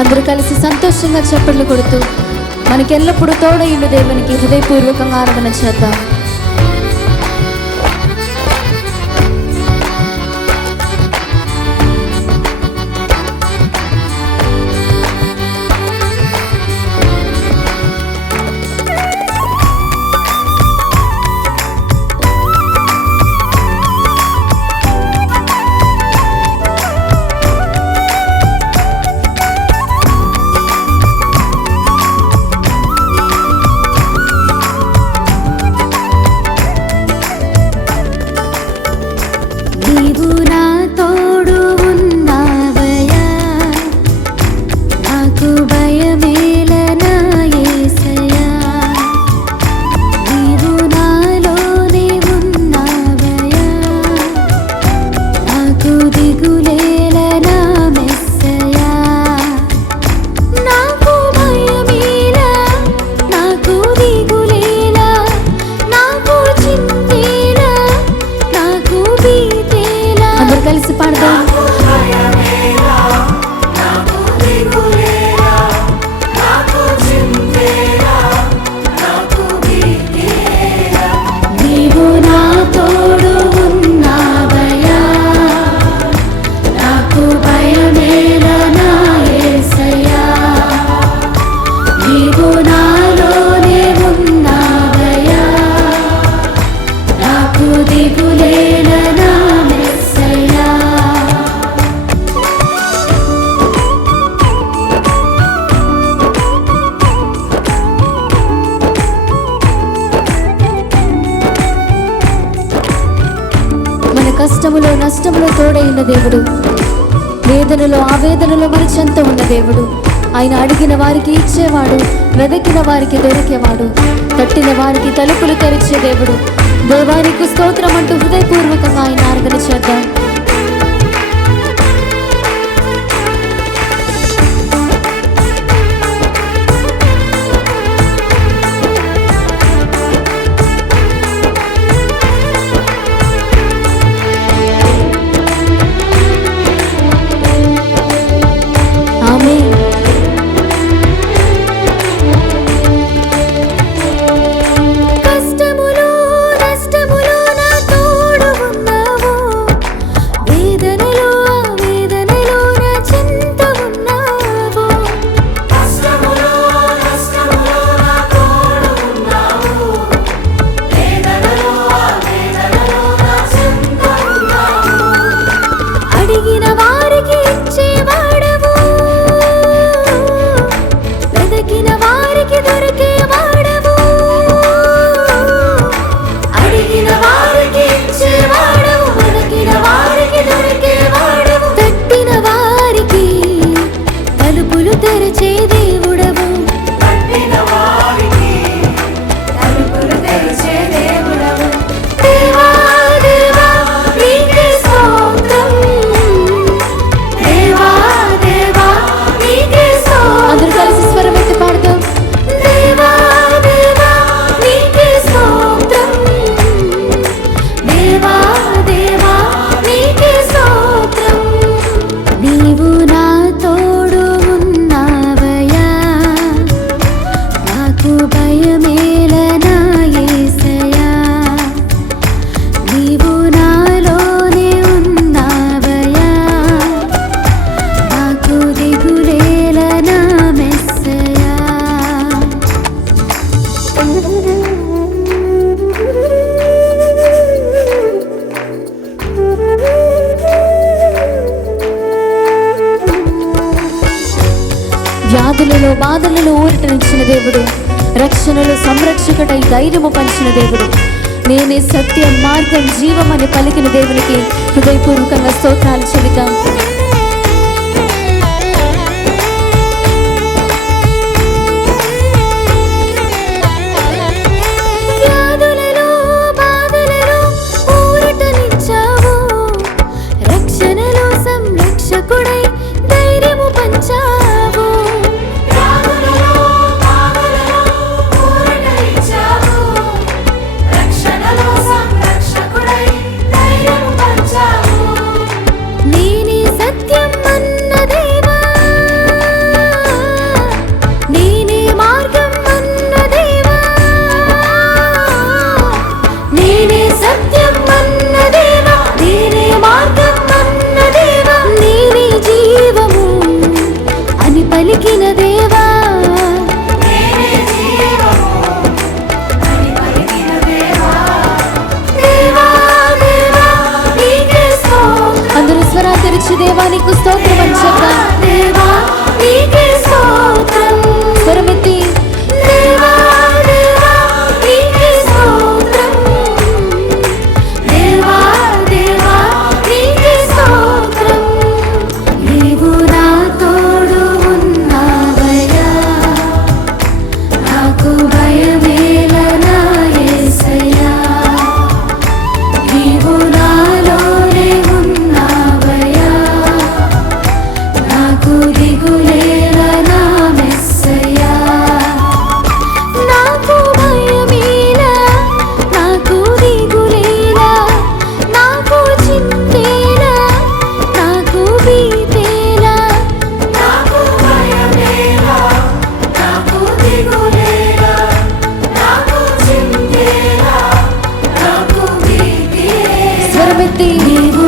అందరూ కలిసి సంతోషంగా చప్పట్లు కొడుతూ మనకెల్లప్పుడు తోడైండు దేవునికి హృదయపూర్వకంగా ఆరాధన చేద్దాం. కష్టములో నష్టములో తోడైన దేవుడు. వేదనలో ఆవేదనలో మరి చెంత ఉన్న దేవుడు. ఆయన అడిగిన వారికి ఇచ్చేవాడు వెదకిన వారికి దొరికేవాడు తట్టిన వారికి తలుపులు తెరిచే దేవుడు. దేవానికి స్తోత్రం అంటూ హృదయపూర్వకంగా ఆయన ఆరాధన చేద్దాం. వ్యాధులలో బాధలలో ఊరటనిచ్చిన దేవుడు. రక్షణలో సంరక్షకుడై ధైర్యము పంచిన దేవుడు. నేనే సత్యం మార్గం జీవం అని పలికిన దేవునికి హృదయపూర్వకంగా స్తోత్రాలు చెబుతాను దేవానికి స్తోత్రం అని చెప్తాం దేవా పార్వతి దేవు